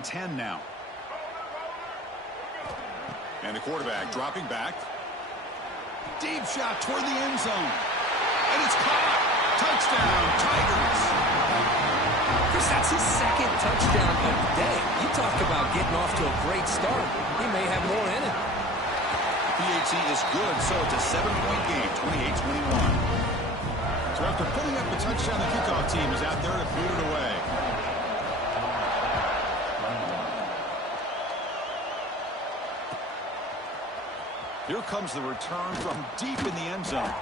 and 10 now. And the quarterback dropping back. Deep shot toward the end zone. And it's caught. Touchdown, Tigers. Chris, that's his second touchdown of the day. You talk about getting off to a great start. He may have more in it. PAT is good, so it's a 7-point game, 28-21. So after putting up the touchdown, the kickoff team is out there to boot it away. Here comes the return from deep in the end zone.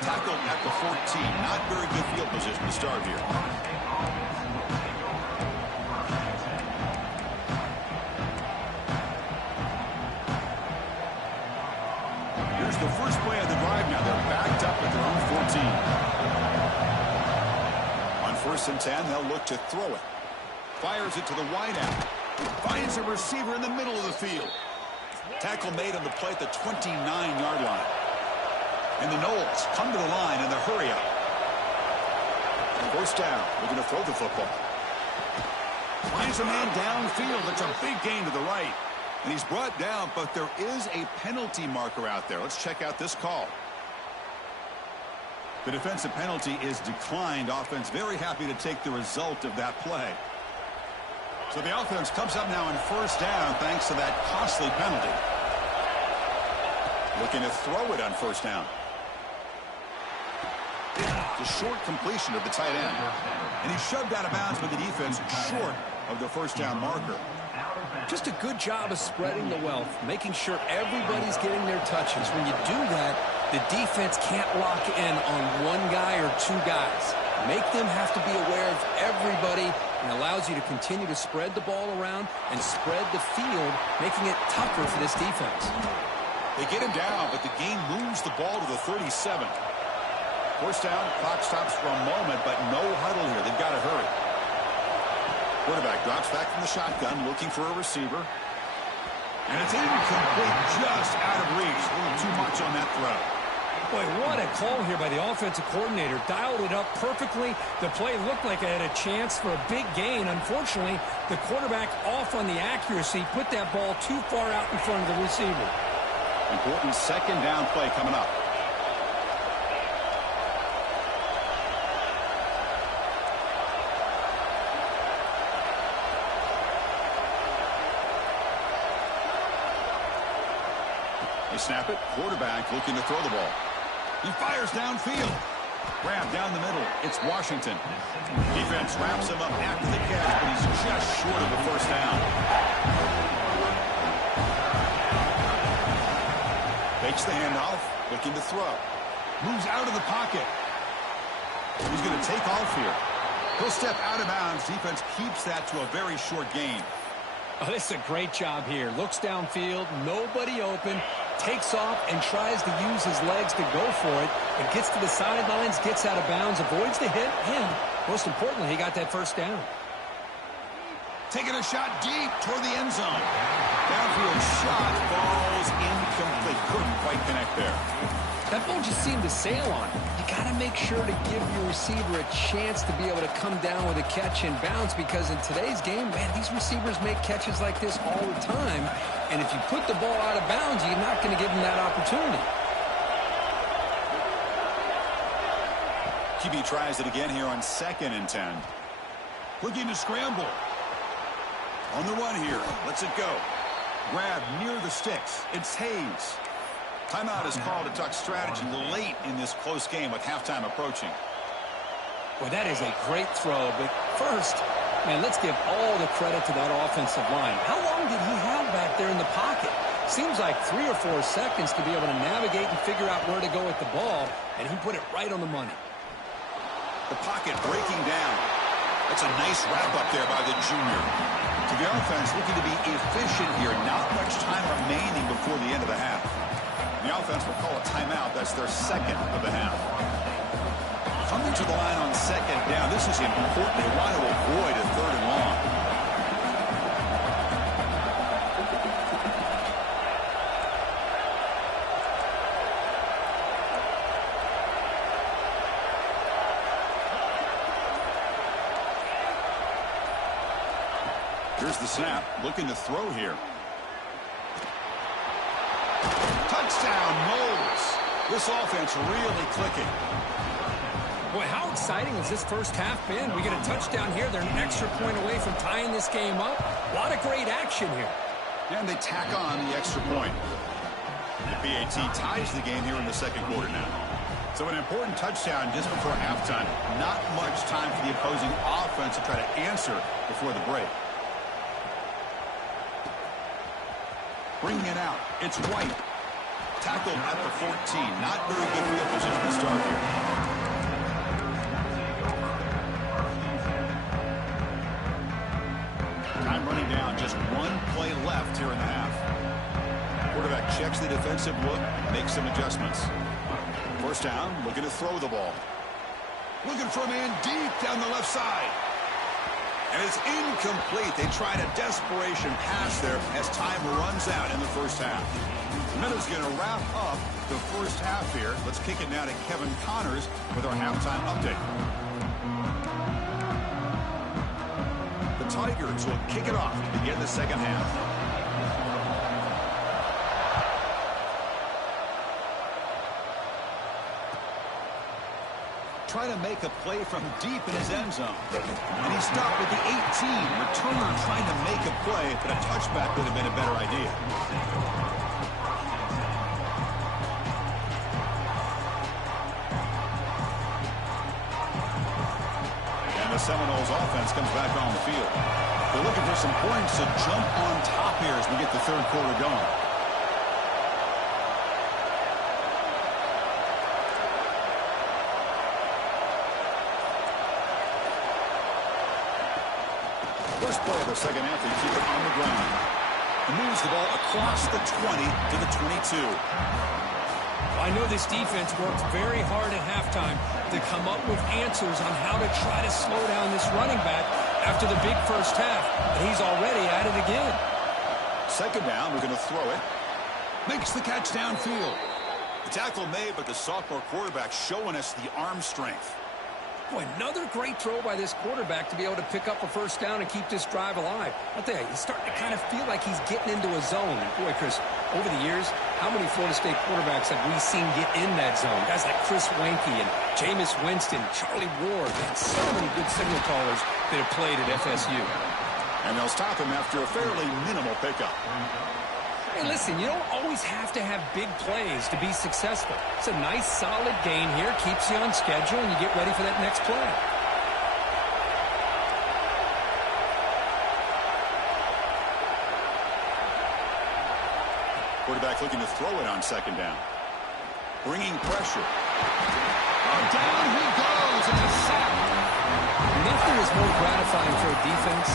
Tackled at the 14. Not very good field position to start here. Here's the first play of the drive now. They're backed up at their own 14. On 1st and 10, they'll look to throw it. Fires it to the wideout. Finds a receiver in the middle of the field. Tackle made on the play at the 29-yard line. And the Knowles come to the line in the hurry up. First down. We're going to throw the football. Finds a man downfield. That's a big gain to the right. And he's brought down, but there is a penalty marker out there. Let's check out this call. The defensive penalty is declined. Offense very happy to take the result of that play. So the offense comes up now on 1st down thanks to that costly penalty. Looking to throw it on 1st down. The short completion of the tight end. And he shoved out of bounds with the defense short of the 1st down marker. Just a good job of spreading the wealth, making sure everybody's getting their touches. When you do that, the defense can't lock in on one guy or two guys. Make them have to be aware of everybody, and allows you to continue to spread the ball around and spread the field, making it tougher for this defense. They get him down, but the game moves the ball to the 37. 1st down, clock stops for a moment, but no huddle here. They've got to hurry. Quarterback drops back from the shotgun, looking for a receiver. And it's incomplete, just out of reach. A little too much on that throw. Boy, what a call here by the offensive coordinator. Dialed it up perfectly. The play looked like it had a chance for a big gain. Unfortunately, the quarterback off on the accuracy, put that ball too far out in front of the receiver. Important 2nd down play coming up. They snap it. Quarterback looking to throw the ball. He fires downfield. Grab down the middle. It's Washington. Defense wraps him up after the catch, but he's just short of the 1st down. Fakes the handoff. Looking to throw. Moves out of the pocket. He's going to take off here. He'll step out of bounds. Defense keeps that to a very short gain. Oh, this is a great job here. Looks downfield, nobody open, takes off and tries to use his legs to go for it. It gets to the sidelines, gets out of bounds, avoids the hit, and most importantly, he got that 1st down. Taking a shot deep toward the end zone. Downfield shot falls incomplete. Couldn't quite connect there. That ball just seemed to sail on him. You got to make sure to give your receiver a chance to be able to come down with a catch and bounce, because in today's game, man, these receivers make catches like this all the time. And if you put the ball out of bounds, you're not going to give them that opportunity. QB tries it again here on 2nd and 10. Looking to scramble. On the run here. Lets it go. Grab near the sticks. It's Hayes. Timeout is called to talk strategy late in this close game with halftime approaching. Well, that is a great throw, but first, man, let's give all the credit to that offensive line. How long did he have back there in the pocket? Seems like 3 or 4 seconds to be able to navigate and figure out where to go with the ball, and he put it right on the money. The pocket breaking down. That's a nice wrap up there by the junior. To the offense looking to be efficient here. Not much time remaining before the end of the half. The offense will call a timeout. That's their 2nd of the half. Coming to the line on 2nd down. This is important. They want to avoid a 3rd and long. Here's the snap. Looking to throw here. Touchdown, Knowles. This offense really clicking. Boy, how exciting has this first half been? We get a touchdown here. They're an extra point away from tying this game up. A lot of great action here. And they tack on the extra point. The BAT ties the game here in the second quarter now. So an important touchdown just before halftime. Not much time for the opposing offense to try to answer before the break. Bringing it out. It's White. Tackled at the 14. Not very good field position to start here. Time running down. Just one play left here in the half. Quarterback checks the defensive look, makes some adjustments. First down, looking to throw the ball. Looking for a man deep down the left side. And it's incomplete. They tried a desperation pass there as time runs out in the first half. Miller's going to wrap up the first half here. Let's kick it now to Kevin Connors with our halftime update. The Tigers will kick it off to begin the second half. Trying to make a play from deep in his end zone. And he stopped at the 18. Returner trying to make a play, but a touchback would have been a better idea. And the Seminoles offense comes back on the field. They're looking for some points to jump on top here as we get the third quarter going. First play of the second half, they keep it on the ground. He moves the ball across the 20 to the 22. I know this defense worked very hard at halftime to come up with answers on how to try to slow down this running back after the big first half. And he's already at it again. Second down, we're going to throw it. Makes the catch downfield. The tackle made, but the sophomore quarterback showing us the arm strength. Boy, another great throw by this quarterback to be able to pick up a first down and keep this drive alive. I'll tell you, he's starting to kind of feel like he's getting into a zone. And boy, Chris, over the years, how many Florida State quarterbacks have we seen get in that zone? Guys like Chris Weinke and Jameis Winston, Charlie Ward, and so many good signal callers that have played at FSU. And they'll stop him after a fairly minimal pickup. Hey, listen, you don't always have to have big plays to be successful. It's a nice, solid gain here. Keeps you on schedule, and you get ready for that next play. Quarterback looking to throw it on second down. Bringing pressure. Oh, down he goes, and a sack. Nothing is more gratifying for a defense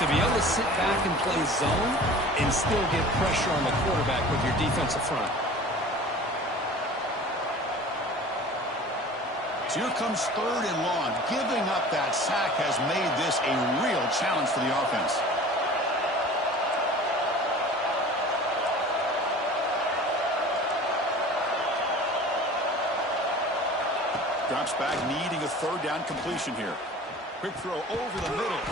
to be able to sit back and play zone and still get pressure on the quarterback with your defensive front. So here comes third and long. Giving up that sack has made this a real challenge for the offense. Drops back, needing a third down completion here. Quick throw over the middle.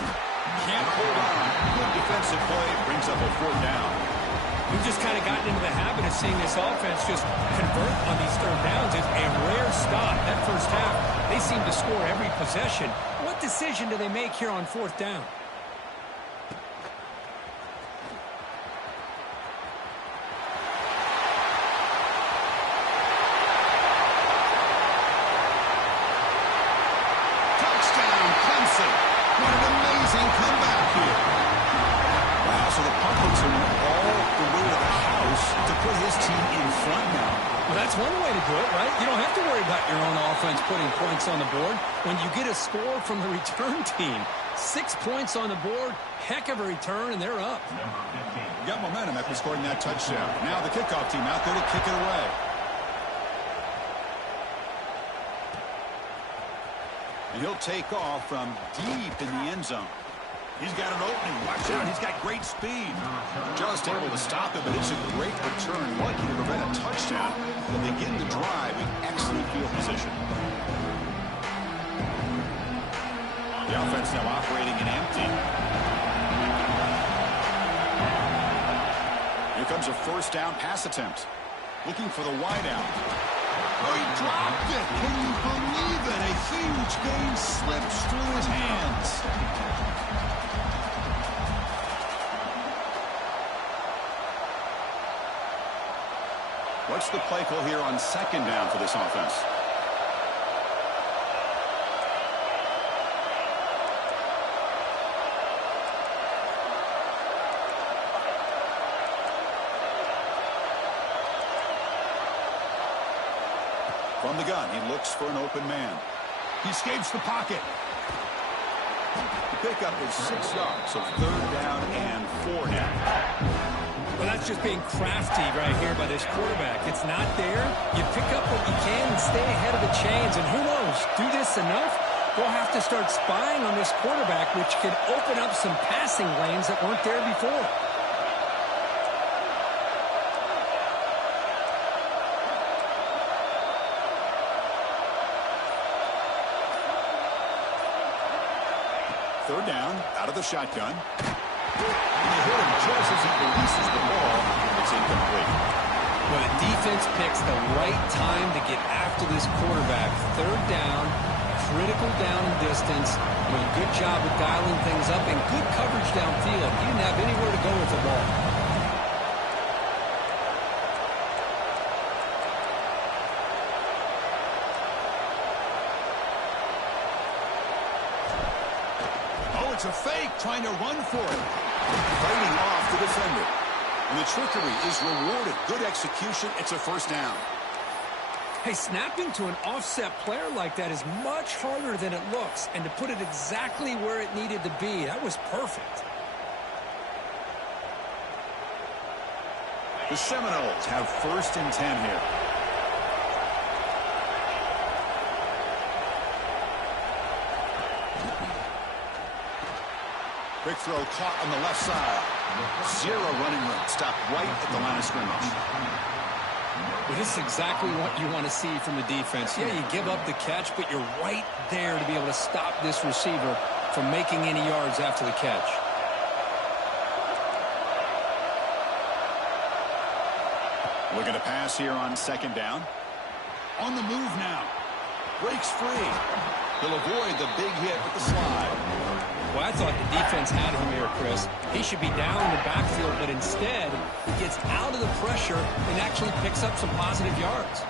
Can't hold on. Good defensive play. Brings up a fourth down. We've just kind of gotten into the habit of seeing this offense just convert on these third downs. It's a rare stop. That first half, they seem to score every possession. What decision do they make here on fourth down? What an amazing comeback here. Wow, so the Pumpkins went all the way to the house to put his team in front now. Well, that's one way to do it, right? You don't have to worry about your own offense putting points on the board when you get a score from the return team. 6 points on the board, heck of a return, and they're up. Got momentum after scoring that touchdown. Now the kickoff team out there to kick it away. And he'll take off from deep in the end zone. He's got an opening. Watch out. He's got great speed. Just able to stop it, but it's a great return. Lucky to prevent a touchdown. They'll begin the drive in excellent field position. The offense now operating in empty. comes a first down pass attempt. Looking for the wide out. Oh, he dropped it. Can you believe it? A huge gain slips through his hands. What's the play call here on second down for this offense? From the gun, he looks for an open man. He escapes the pocket. The pickup is 6 yards, so third down and 4 now. Well, that's just being crafty right here by this quarterback. It's not there. You pick up what you can and stay ahead of the chains. And who knows, do this enough, we'll have to start spying on this quarterback, which can open up some passing lanes that weren't there before. Third down, out of the shotgun. And they hit him just as he releases the ball. It's incomplete. Well, the defense picks the right time to get after this quarterback. Third down, critical down and distance. Doing a good job of dialing things up and good coverage downfield. He didn't have anywhere to go with the ball. It's a fake, trying to run for it. Fighting off the defender. And the trickery is rewarded. Good execution. It's a first down. Hey, snapping to an offset player like that is much harder than it looks. And to put it exactly where it needed to be, that was perfect. The Seminoles have first and 10 here. Quick throw caught on the left side. Zero running room. Stopped right at the line of scrimmage. Well, this is exactly what you want to see from the defense. Yeah, you give up the catch, but you're right there to be able to stop this receiver from making any yards after the catch. Looking to pass here on second down. On the move now. Breaks free. He'll avoid the big hit with the slide. Well, I thought the defense had him here, Chris. He should be down in the backfield, but instead, he gets out of the pressure and actually picks up some positive yards.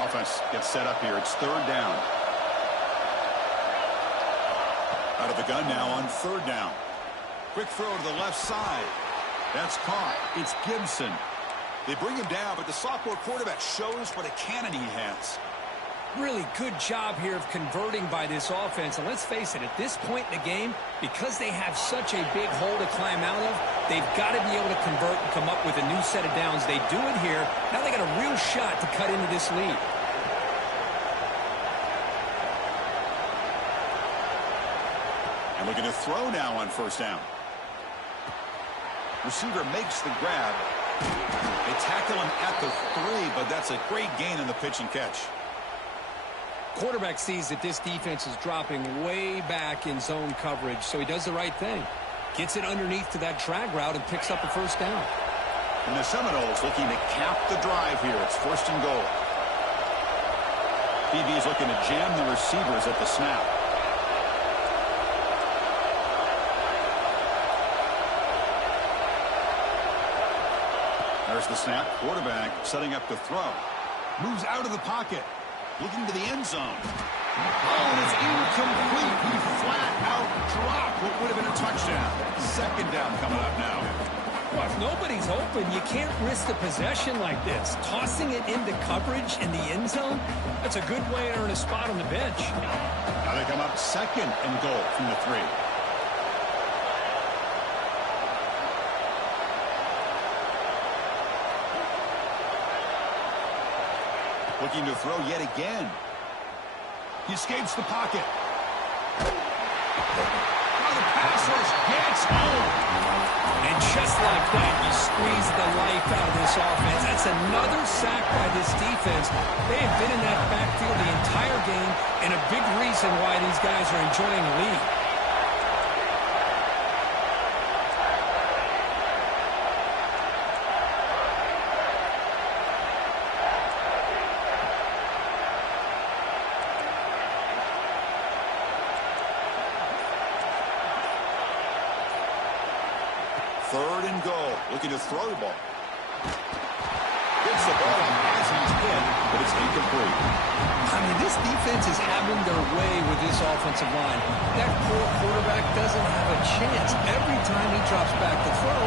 Offense gets set up here. It's third down. Out of the gun now on third down. Quick throw to the left side. That's caught. It's Gibson. They bring him down, but the sophomore quarterback shows what a cannon he has. Really good job here of converting by this offense. And let's face it, at this point in the game, because they have such a big hole to climb out of, they've got to be able to convert and come up with a new set of downs. They do it here. Now they got a real shot to cut into this lead. And looking to throw now on first down. Receiver makes the grab. They tackle him at the 3, but that's a great gain in the pitch and catch. Quarterback sees that this defense is dropping way back in zone coverage, so he does the right thing. Gets it underneath to that drag route and picks up a first down. And the Seminoles looking to cap the drive here. It's first and goal. DB is looking to jam the receivers at the snap. There's the snap. Quarterback setting up to throw. Moves out of the pocket. Looking to the end zone. Oh, and it's incomplete. He flat out dropped what would have been a touchdown. Second down coming up now. Well, if nobody's open, you can't risk the possession like this. Tossing it into coverage in the end zone, that's a good way to earn a spot on the bench. Now they come up second and goal from the 3. Looking to throw yet again. He escapes the pocket. Now the pass rush gets home. And just like that, you squeeze the life out of this offense. That's another sack by this defense. They have been in that backfield the entire game, and a big reason why these guys are enjoying the lead. Third and goal. Looking to throw the ball. Gets the ball up as he's hit, but it's incomplete. I mean, this defense is having their way with this offensive line. That poor quarterback doesn't have a chance. Every time he drops back to throw,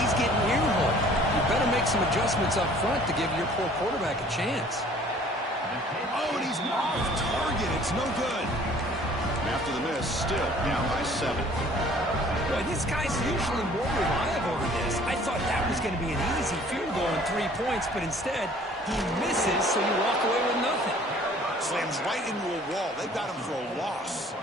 he's getting earholed. You better make some adjustments up front to give your poor quarterback a chance. Oh, and he's off target. It's no good. After the miss, still down by 7. Boy, this guy's usually more reliable than this. I thought that was going to be an easy field goal and 3 points, but instead, he misses, so you walk away with nothing. Slams right into a wall. They've got him for a loss.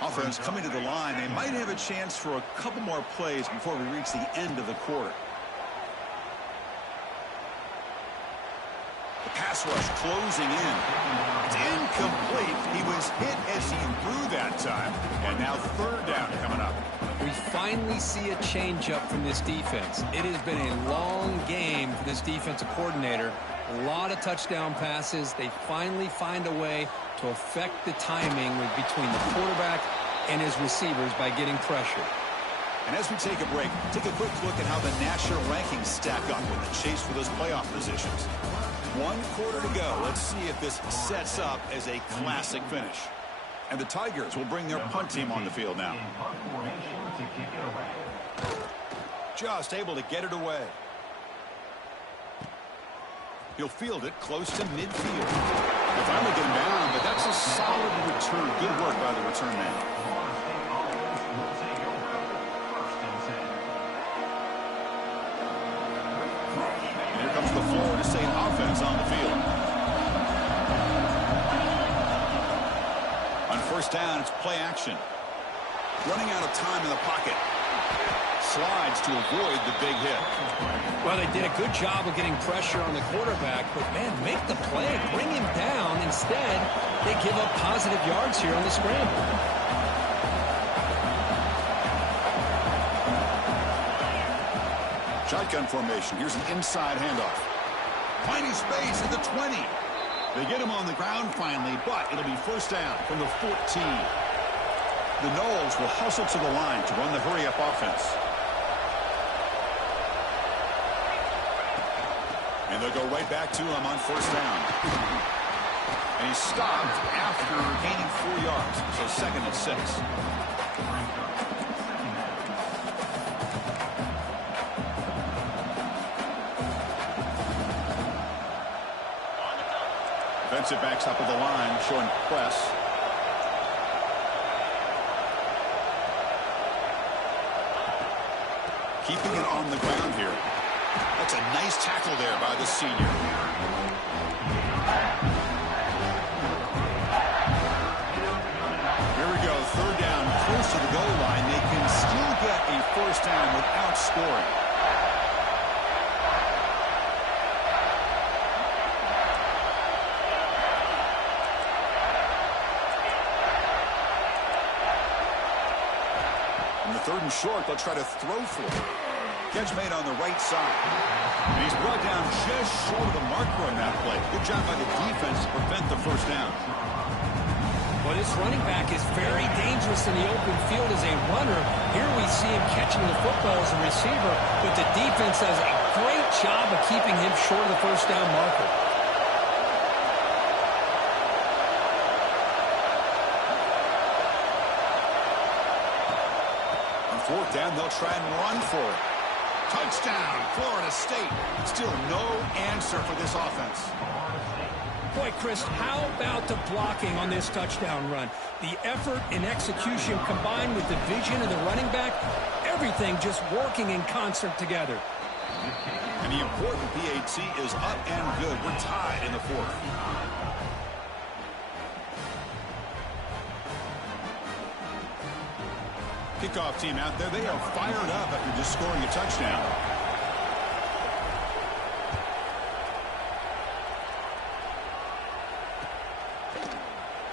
Offense coming to the line. They might have a chance for a couple more plays before we reach the end of the quarter. The pass rush closing in. It's incomplete. He was hit as he threw that time. And now third down coming up. We finally see a changeup from this defense. It has been a long game for this defensive coordinator. A lot of touchdown passes. They finally find a way to affect the timing between the quarterback and his receivers by getting pressure. And as we take a break, take a quick look at how the national rankings stack up in the chase for those playoff positions. 1 quarter to go. Let's see if this sets up as a classic finish. And the Tigers will bring their punt team on the field now. Just able to get it away. He'll field it close to midfield. They'll finally get him down, but that's a solid return. Good work by the return man. And here comes the Florida State offense on the field. On first down, it's play action. Running out of time in the pocket. Slides to avoid the big hit. Well, they did a good job of getting pressure on the quarterback, but, man, make the play. Bring him down. Instead, they give up positive yards here on the scramble. Shotgun formation. Here's an inside handoff. Finding space at the 20. They get him on the ground finally, but it'll be first down from the 14. The Noles will hustle to the line to run the hurry-up offense. And they'll go right back to him on first down. And he's stopped after gaining 4 yards, so second and 6. Defensive backs up at the line, showing press. Keeping it on the ground here. That's a nice tackle there by the senior. Here we go, third down, close to the goal line. They can still get a first down without scoring. On the third and short, they'll try to throw for it. Catch made on the right side. And he's brought down just short of the marker on that play. Good job by the defense to prevent the first down. Well, this running back is very dangerous in the open field as a runner. Here we see him catching the football as a receiver, but the defense does a great job of keeping him short of the first down marker. On fourth down, they'll try and run for it. Touchdown, Florida State. Still no answer for this offense. Boy, Chris, how about the blocking on this touchdown run? The effort and execution combined with the vision of the running back, everything just working in concert together. And the important PAT is up and good. We're tied in the fourth. Kickoff team out there, they are fired up after just scoring a touchdown.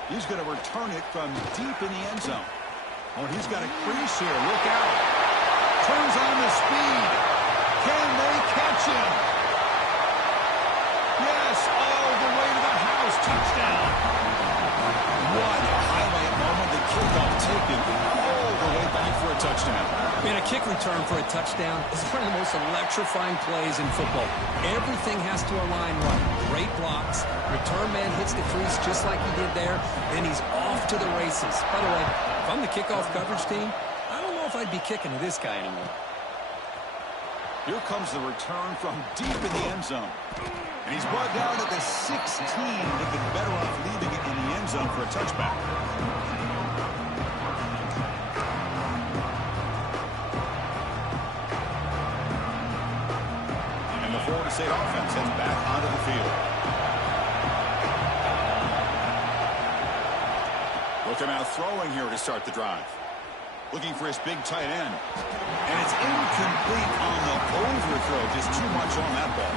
He's going to return it from deep in the end zone. Oh, and he's got a crease here. Look out. Turns on the speed. Can they catch him? Yes, all the way to the house. Touchdown. What a highlight moment. The kickoff taken all the way back for a touchdown. Man, a kick return for a touchdown is one of the most electrifying plays in football. Everything has to align right. Great blocks. Return man hits the crease just like he did there. Then he's off to the races. By the way, if I'm the kickoff coverage team, I don't know if I'd be kicking to this guy anymore. Here comes the return from deep in the end zone. And he's brought down at the 16. They've been better off leaving it in the end zone for a touchback. And the Florida State offense heads back onto the field. Look him out throwing here to start the drive. Looking for his big tight end. And it's incomplete on the overthrow. Just too much on that ball.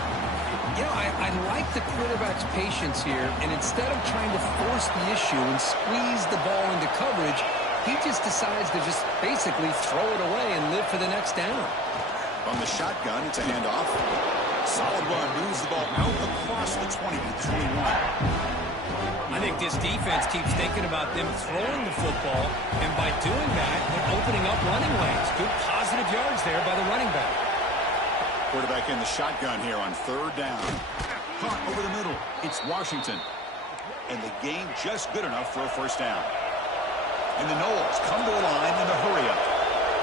You know, I like the quarterback's patience here, and instead of trying to force the issue and squeeze the ball into coverage, he just decides to just basically throw it away and live for the next down. From the shotgun, it's a handoff. Solid run, moves the ball out across the 20 to 21. I think this defense keeps thinking about them throwing the football, and by doing that, they're opening up running lanes. Good positive yards there by the running back. Quarterback in the shotgun here on third down. Caught over the middle. It's Washington. And the game just good enough for a first down. And the Noles come to the line in a hurry-up.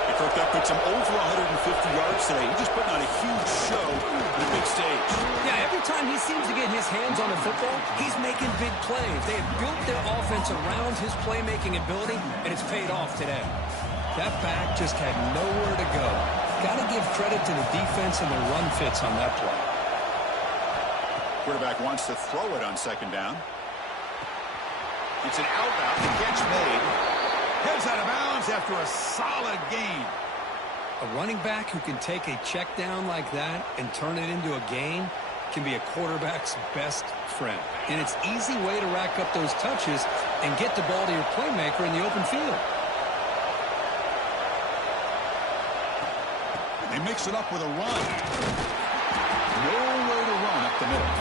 They cooked up with some over 150 yards today. He's just putting on a huge show on the big stage. Yeah, every time he seems to get his hands on the football, he's making big plays. They have built their offense around his playmaking ability, and it's paid off today. That back just had nowhere to go. Got to give credit to the defense and the run fits on that play. Quarterback wants to throw it on second down. It's an outbound catch made. Heads out of bounds after a solid gain. A running back who can take a check down like that and turn it into a gain can be a quarterback's best friend. And it's an easy way to rack up those touches and get the ball to your playmaker in the open field. They mix it up with a run. Nowhere to run up the middle.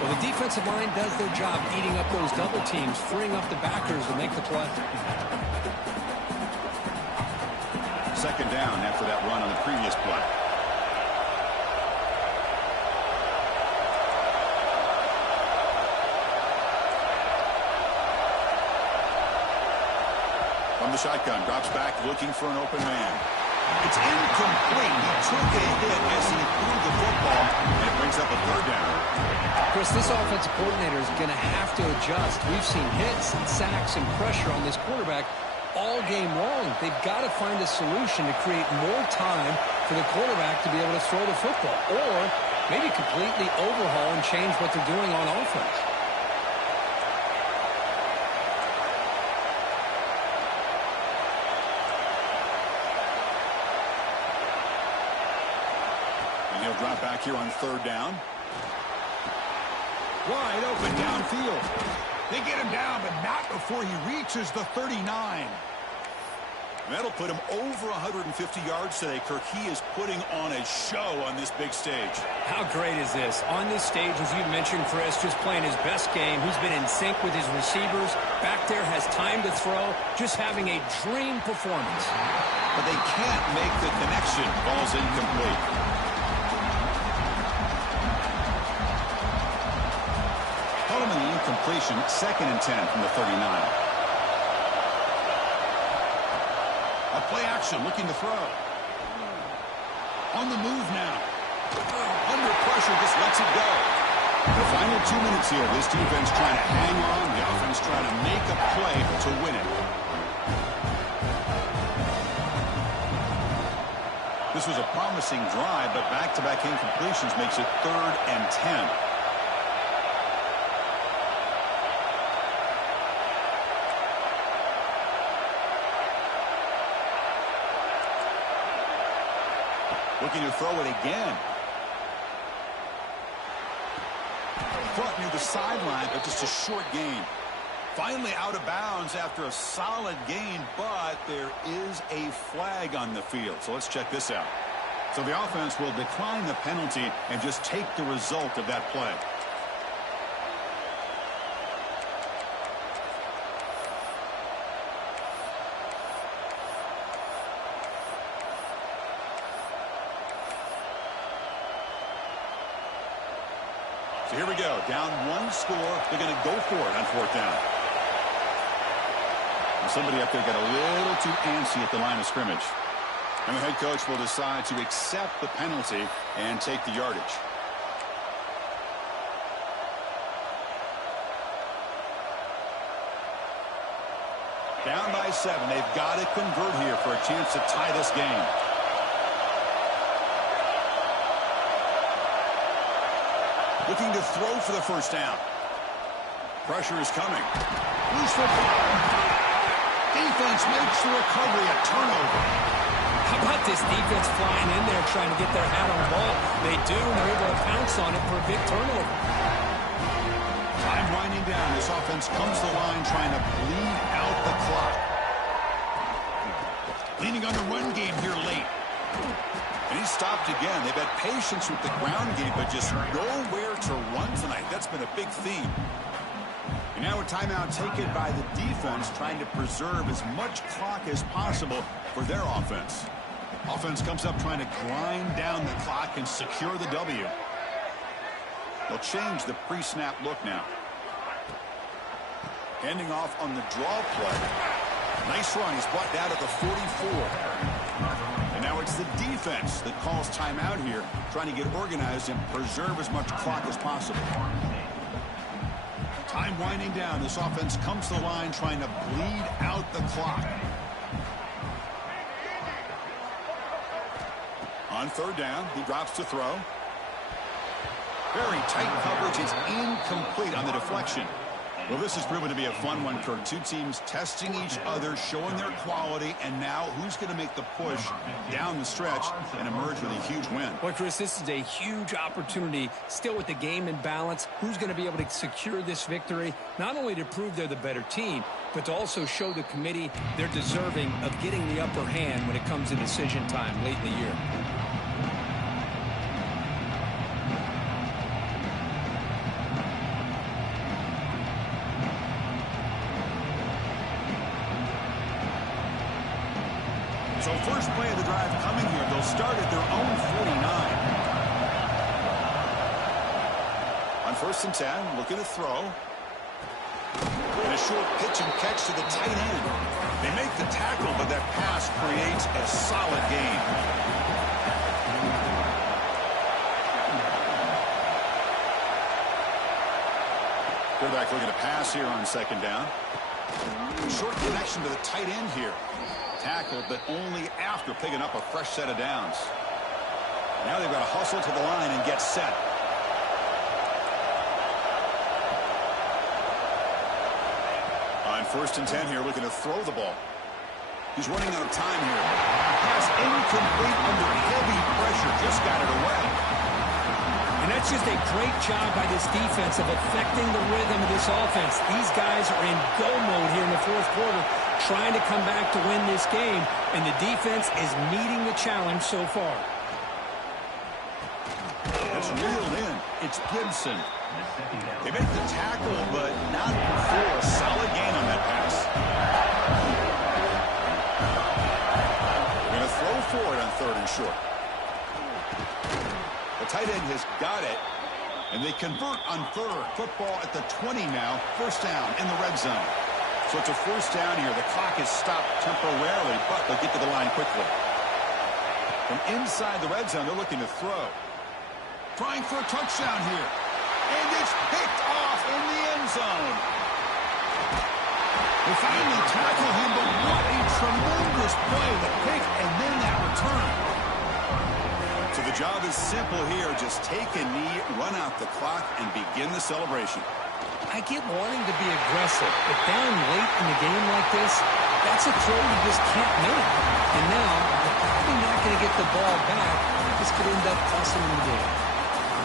Well, the defensive line does their job eating up those double teams, freeing up the backers to make the play. Second down after that run on the previous play. From the shotgun, drops back looking for an open man. It's incomplete. He took a hit as he threw the football, and it brings up a third down. Chris, this offensive coordinator is going to have to adjust. We've seen hits and sacks and pressure on this quarterback all game long. They've got to find a solution to create more time for the quarterback to be able to throw the football, or maybe completely overhaul and change what they're doing on offense. He'll drop back here on third down. Wide open downfield. They get him down, but not before he reaches the 39. That'll put him over 150 yards today, Kirk. He is putting on a show on this big stage. How great is this? On this stage, as you mentioned, Chris, just playing his best game. He's been in sync with his receivers. Back there, has time to throw. Just having a dream performance. But they can't make the connection. Ball's incomplete. Following the incompletion, 2nd and 10 from the 39. A play action, looking to throw. On the move now. Under pressure, just lets it go. The final 2 minutes here, this defense trying to hang on. The offense trying to make a play to win it. This was a promising drive, but back-to-back incompletions makes it 3rd and 10. Looking to throw it again. Front near the sideline, but just a short gain. Finally out of bounds after a solid gain, but there is a flag on the field. So let's check this out. So the offense will decline the penalty and just take the result of that play. So here we go. Down one score. They're going to go for it on fourth down. And somebody up there got a little too antsy at the line of scrimmage. And the head coach will decide to accept the penalty and take the yardage. Down by 7. They've got to convert here for a chance to tie this game. Looking to throw for the first down. Pressure is coming. Loose football. Defense makes the recovery a turnover. How about this defense flying in there trying to get their hat on the ball? They do, and they're able to pounce on it for a big turnover. Time winding down. This offense comes to the line trying to bleed out the clock. Leaning on the run game here late. And he stopped again. They've had patience with the ground game, but just nowhere to run tonight. That's been a big theme. And now a timeout taken by the defense, trying to preserve as much clock as possible for their offense. Offense comes up trying to grind down the clock and secure the W. They'll change the pre-snap look now. Handing off on the draw play. Nice run. He's brought down at the 44. And now it's the defense that calls timeout here, trying to get organized and preserve as much clock as possible. Time winding down. This offense comes to the line trying to bleed out the clock. On third down, he drops to throw. Very tight coverage. It's incomplete on the deflection. Well, this has proven to be a fun one, Kirk. Two teams testing each other, showing their quality, and now who's going to make the push down the stretch and emerge with a huge win? Well, Chris, this is a huge opportunity, still with the game in balance. Who's going to be able to secure this victory, not only to prove they're the better team, but to also show the committee they're deserving of getting the upper hand when it comes to decision time late in the year. So first play of the drive coming here. They'll start at their own 49. On 1st and 10, looking to throw. And a short pitch and catch to the tight end. They make the tackle, but that pass creates a solid gain. Quarterback looking to pass here on 2nd down. Short connection to the tight end here. Tackled, but only after picking up a fresh set of downs. Now they've got to hustle to the line and get set. On 1st and 10 here, looking to throw the ball. He's running out of time here. Pass incomplete under heavy pressure. Just got it away. And that's just a great job by this defense of affecting the rhythm of this offense. These guys are in go mode here in the 4th quarter, trying to come back to win this game, and the defense is meeting the challenge so far. That's reeled in. It's Gibson. They make the tackle, but not before a solid gain on that pass. They're going to throw forward on 3rd and short. The tight end has got it, and they convert on 3rd. Football at the 20 now. 1st down in the red zone. So it's a 1st down here. The clock is stopped temporarily, but they'll get to the line quickly. From inside the red zone, they're looking to throw. Trying for a touchdown here. And it's picked off in the end zone. They finally tackle him, but what a tremendous play. The pick and then that return. So the job is simple here. Just take a knee, run out the clock, and begin the celebration. I get wanting to be aggressive, but down late in the game like this, that's a throw you just can't make. And now, they're probably not going to get the ball back. This could end up costing them the game.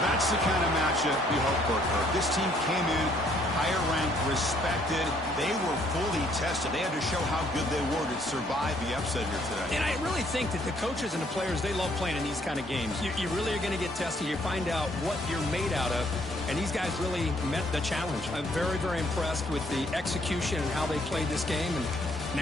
That's the kind of matchup we hope for, Kirk. This team came in higher ranked, respected. They were fully tested. They had to show how good they were to survive the upset here today. And I really think that the coaches and the players, they love playing in these kind of games. You really are going to get tested. You find out what you're made out of. And these guys really met the challenge. I'm very, very impressed with the execution and how they played this game. And